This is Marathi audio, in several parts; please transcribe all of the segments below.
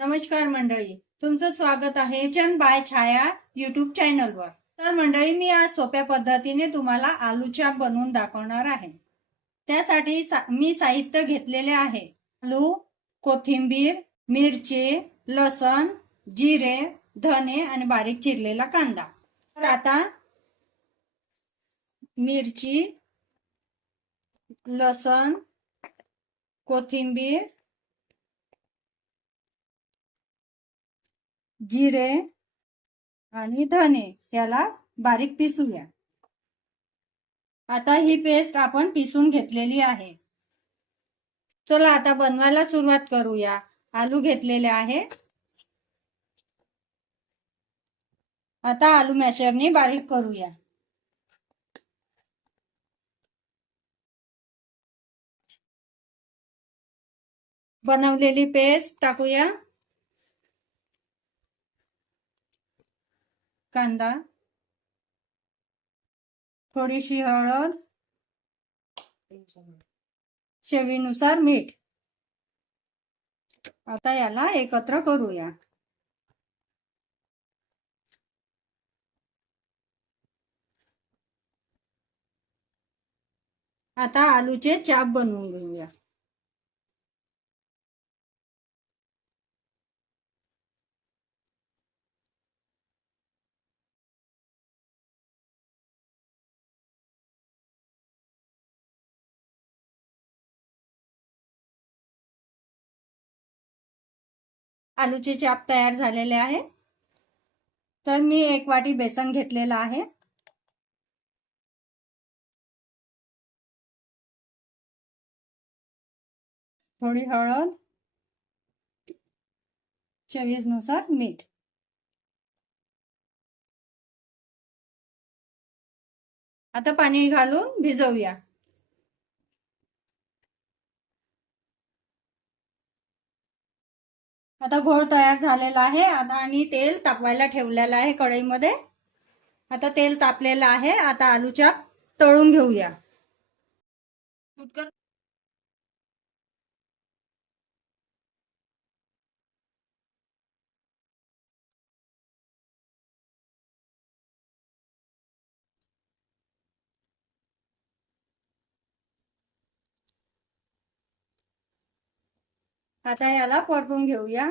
नमस्कार मंडळी, तुमचं स्वागत आहे चंद बाय छाया यूट्यूब चॅनलवर। तर मंडळी, मी आज सोप्या पद्धतीने तुम्हाला आलू चाप बनवून दाखवणार आहे। त्यासाठी मी साहित्य घेतलेले आहे: आलू, कोथिंबीर, मिरची, लसण, जिरे, धने आणि बारीक चिरलेला कांदा। तर आता मिरची, लसण, कोथिंबीर, जिरे आणि धने याला बारीक पिसूया। आता ही पेस्ट आपण पिसून घेतलेली आहे। चला आता बनवायला सुरुवात करूया। आलू घेतलेले आहे। आता आलू मॅशरने बारीक करूया। बनवलेली पेस्ट टाकूया। कांदा, थोडीशी हळद, चवीनुसार मीठ। आता याला एकत्र करूया। आता आलूचे चाप बनवून घेऊया। आलूचे चाप तयार झालेले आहे। तर मी 1 वाटी बेसन घेतलेला आहे। थोडी हळद, चवीनुसार मीठ। आता पाणी घालून भिजवूया। आता घोळ तयार झालेला आहे। आता आणि तेल तापवायला ठेवलेलं आहे कढईमध्ये। आता तेल तापलेलं आहे। आता आलू चाप तळून घेऊया। आता याला परतून घेऊया।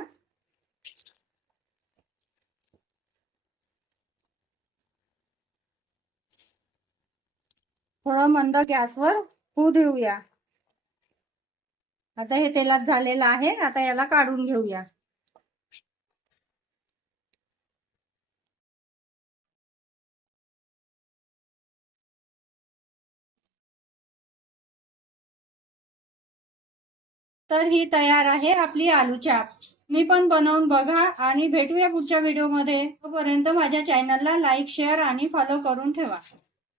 थोडं मंद गॅसवर होऊ देऊया। आता हे तेलात झालेलं आहे। आता याला काढून घेऊया। तर ही तयार आहे आपली आलू चाप। मी पण बनवून बघा आणि भेटूया पुढच्या व्हिडिओमध्ये। तोपर्यंत माझ्या चॅनलला लाईक, शेअर आणि फॉलो करून ठेवा।